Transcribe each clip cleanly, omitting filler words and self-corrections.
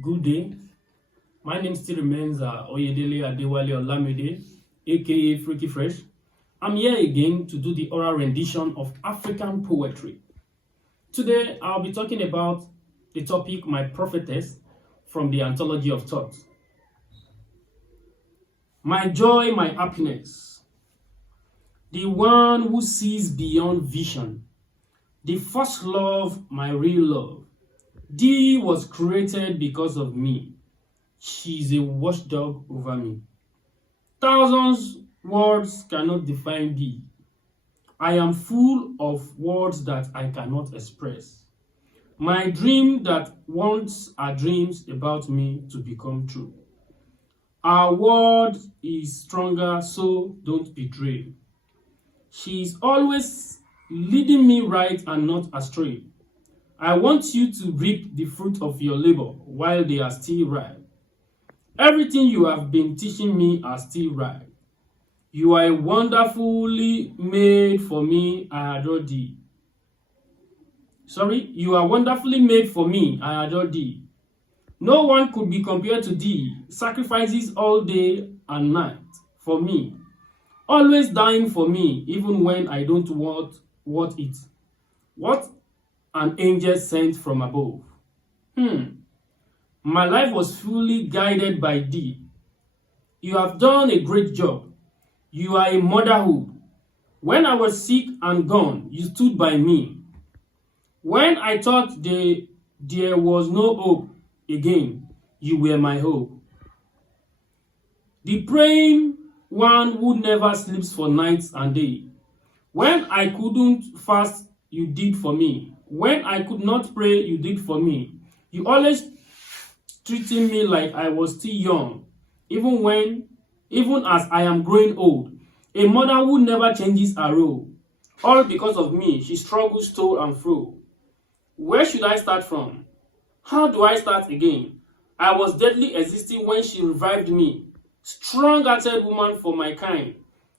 Good day. My name still remains Oyedele Adewale Olamide, aka Freaky Fresh. I'm here again to do the oral rendition of African poetry. Today, I'll be talking about the topic My Prophetess from the Anthology of Thoughts. My joy, my happiness, the one who sees beyond vision, the first love, my real love. Thee was created because of me. She's a watchdog over me. Thousands words cannot define thee. I am full of words that I cannot express. My dream that wants our dreams about me to become true. Our word is stronger, so don't betray. She is always leading me right and not astray. I want you to reap the fruit of your labor while they are still ripe. Everything you have been teaching me are still ripe. You are wonderfully made for me, I adore thee. You are wonderfully made for me, I adore thee. No one could be compared to thee, sacrifices all day and night for me, always dying for me, even when I don't want it. What an angel sent from above. My life was fully guided by thee. You have done a great job. You are a motherhood. When I was sick and gone, you stood by me. When I thought there was no hope again, you were my hope. The praying one who never sleeps for nights and days. When I couldn't fast, you did for me. When I could not pray, you did for me. You always treating me like I was still young, even as I am growing old. A mother who never changes her role. All because of me, she struggles to and fro. Where should I start from? How do I start again? I was deadly existing when she revived me. Strong-hearted woman for my kind,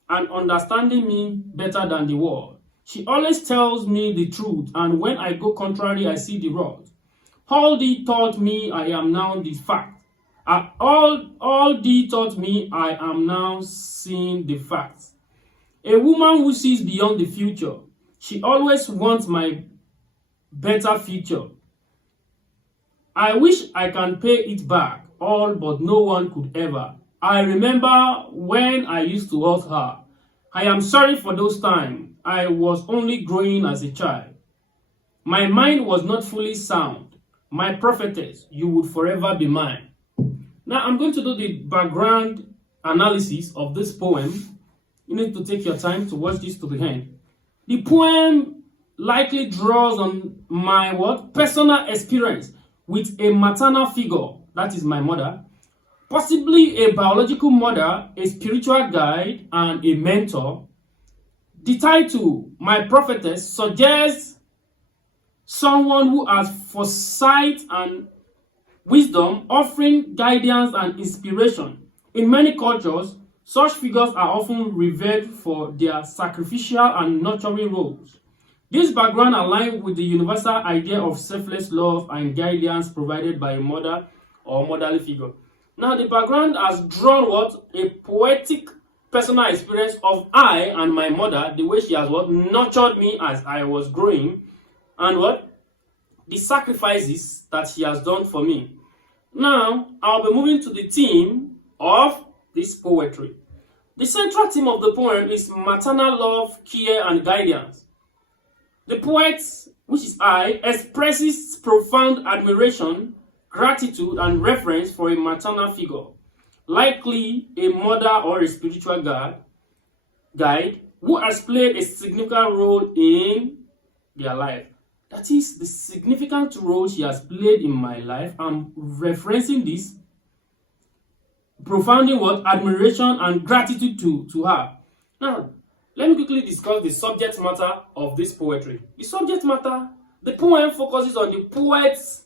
and understanding me better than the world. She always tells me the truth, and when I go contrary, I see the rod. All thee taught me, I am now the fact. All thee taught me, I am now seeing the facts. A woman who sees beyond the future. She always wants my better future. I wish I can pay it back, all, but no one could ever. I remember when I used to hurt her. I am sorry for those times. I was only growing as a child. My mind was not fully sound. My prophetess, you would forever be mine. Now I'm going to do the background analysis of this poem. You need to take your time to watch this to the end. The poem likely draws on my personal experience with a maternal figure, that is my mother, possibly a biological mother, a spiritual guide, and a mentor. The title, My Prophetess, suggests someone who has foresight and wisdom, offering guidance and inspiration. In many cultures, such figures are often revered for their sacrificial and nurturing roles. This background aligns with the universal idea of selfless love and guidance provided by a mother or motherly figure. Now, the background has drawn a poetic personal experience of I and my mother, the way she has nurtured me as I was growing, and the sacrifices that she has done for me. Now, I'll be moving to the theme of this poetry. The central theme of the poem is maternal love, care, and guidance. The poet, which is I, expresses profound admiration, gratitude, and reverence for a maternal figure, likely a mother or a spiritual guide who has played a significant role in their life. That is the significant role she has played in my life. I'm referencing this, profounding admiration and gratitude to her. Now, let me quickly discuss the subject matter of this poetry. The subject matter, the poem focuses on the poet's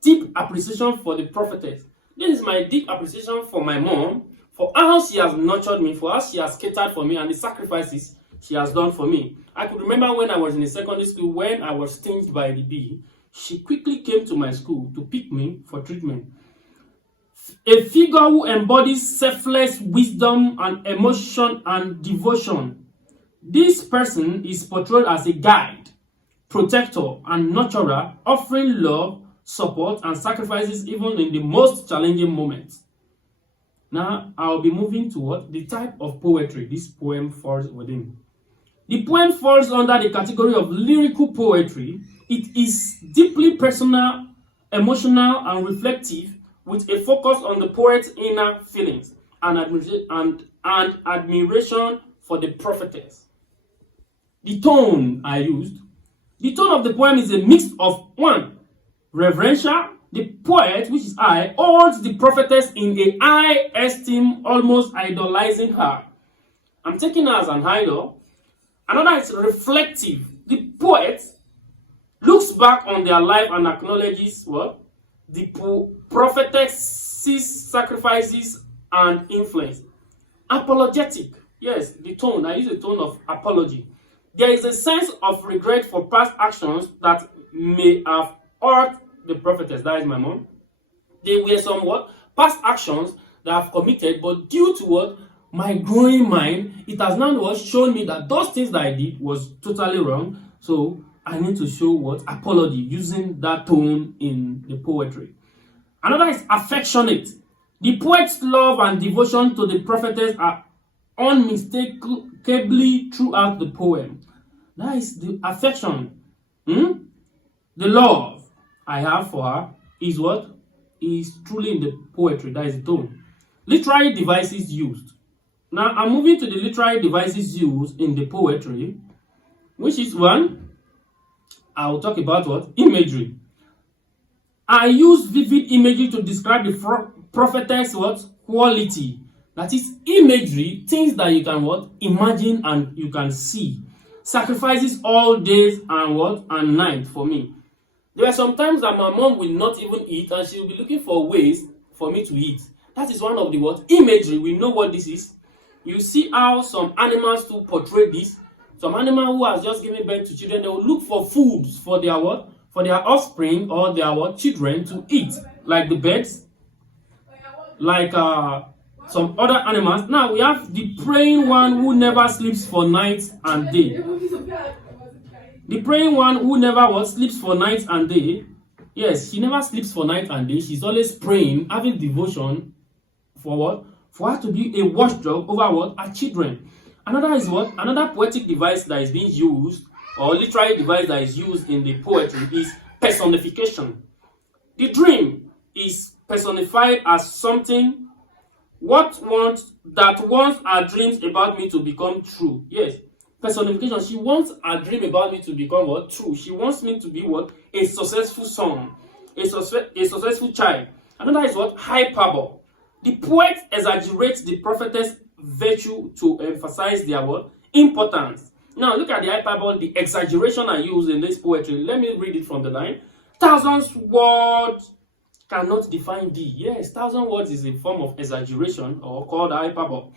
deep appreciation for the prophetess. This is my deep appreciation for my mom, for how she has nurtured me, for how she has catered for me, and the sacrifices she has done for me. I could remember when I was in a secondary school, when I was stinged by the bee. She quickly came to my school to pick me for treatment. A figure who embodies selfless wisdom and emotion and devotion. This person is portrayed as a guide, protector, and nurturer, offering love, support, and sacrifices even in the most challenging moments. Now, I'll be moving to what? The type of poetry this poem falls within. The poem falls under the category of lyrical poetry. It is deeply personal, emotional, and reflective, with a focus on the poet's inner feelings and admiration for the prophetess. The tone I used. The tone of the poem is a mix of one, reverential. The poet, which is I, holds the prophetess in a high esteem, almost idolizing her. I'm taking her as an idol. Another is reflective. The poet looks back on their life and acknowledges what? The prophetess's sacrifices and influence. Apologetic. Yes, the tone. I use a tone of apology. There is a sense of regret for past actions that may have hurt the prophetess. That is my mom. There were some what? Past actions that I've committed, but due to what? My growing mind, it has now what? Shown me that those things that I did was totally wrong. So I need to show what? Apology, using that tone in the poetry. Another is affectionate. The poet's love and devotion to the prophetess are unmistakably throughout the poem. That is the affection. The love I have for her is what? Is truly in the poetry. That is the tone. Literary devices used. Now I'm moving to the literary devices used in the poetry, which is one. I will talk about what? Imagery. I use vivid imagery to describe the prophetess what? Quality. That is imagery, things that you can what? Imagine and you can see. Sacrifices all days and what? And night for me. There are some times that my mom will not even eat and she will be looking for ways for me to eat. That is one of the what? Imagery. We know what this is. You see how some animals to portray this. Some animal who has just given birth to children, they will look for foods for their what? For their offspring or their what? Children to eat. Like the birds. Like some other animals. Now we have the praying one who never sleeps for night and day. The praying one who never what? Sleeps for night and day. Yes, she never sleeps for night and day. She's always praying, having devotion for what? For her to be a watchdog over what? Her children. Another is what? Another poetic device that is being used, or literary device that is used in the poetry, is personification. The dream is personified as something that wants her dreams about me to become true. Yes, personification. She wants her dream about me to become what? True. She wants me to be what? A successful son, a successful child. Another is what? Hyperbole. The poet exaggerates the prophetess virtue to emphasize their what? Importance. Now look at the hyperbole, the exaggeration I use in this poetry. Let me read it from the line. 1,000 words cannot define thee. Yes, 1,000 words is a form of exaggeration or called hyperbole.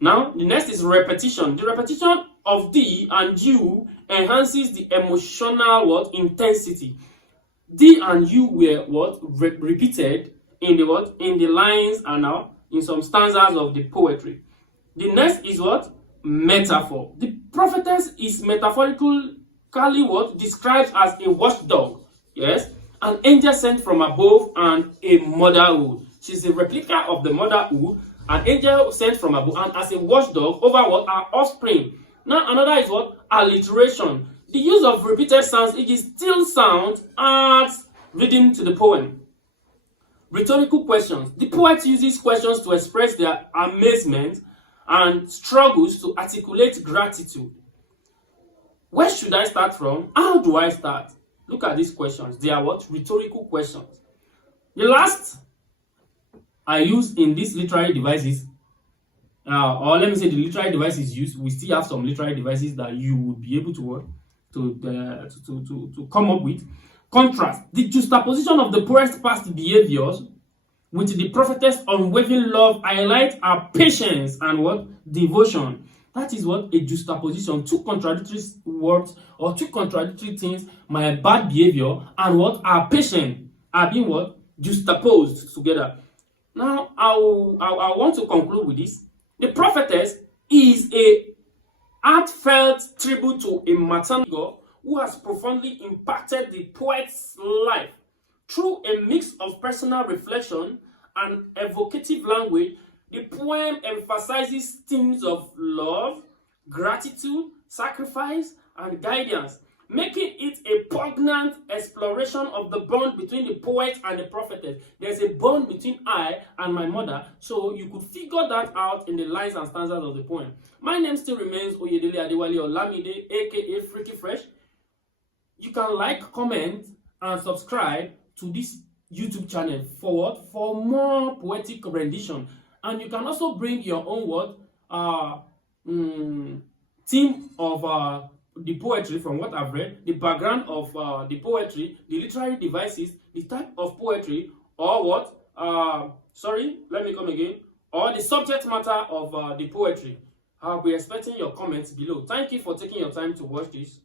Now the next is repetition. The repetition of thee and you enhances the emotional what? Intensity. Thee and you were what? Repeated in the what? In the lines and now in some stanzas of the poetry. The next is what? Metaphor. The prophetess is metaphorically what? Described as a watchdog. Yes? An angel sent from above and a motherhood. She's a replica of the motherhood. An angel sent from above and as a watchdog over what? Our offspring. Now another is what? Alliteration. The use of repeated sounds, it is still sound, adds rhythm to the poem. Rhetorical questions. The poet uses questions to express their amazement and struggles to articulate gratitude. Where should I start from? How do I start? Look at these questions. They are what? Rhetorical questions. The last I use in these literary devices, or let me say the literary devices used, we still have some literary devices that you would be able to come up with. Contrast. The juxtaposition of the poet's past behaviors with the prophetess' unwavering love highlight her patience and what? Devotion. That is what a juxtaposition, two contradictory words or two contradictory things, my bad behavior and what our patient are being what juxtaposed together. Now, I want to conclude with this. The Prophetess is a heartfelt tribute to a maternal figure who has profoundly impacted the poet's life. Through a mix of personal reflection and evocative language, the poem emphasizes themes of love, gratitude, sacrifice, and guidance, making it a poignant exploration of the bond between the poet and the prophetess. There's a bond between I and my mother, so you could figure that out in the lines and stanzas of the poem. My name still remains Oyedele Adewale Olamide, aka Freaky Fresh. You can like, comment, and subscribe to this YouTube channel for what? For more poetic rendition. And you can also bring your own theme of the poetry from what I've read, the background of the poetry, the literary devices, the type of poetry, or what? Let me come again. Or the subject matter of the poetry. I'll be expecting your comments below. Thank you for taking your time to watch this.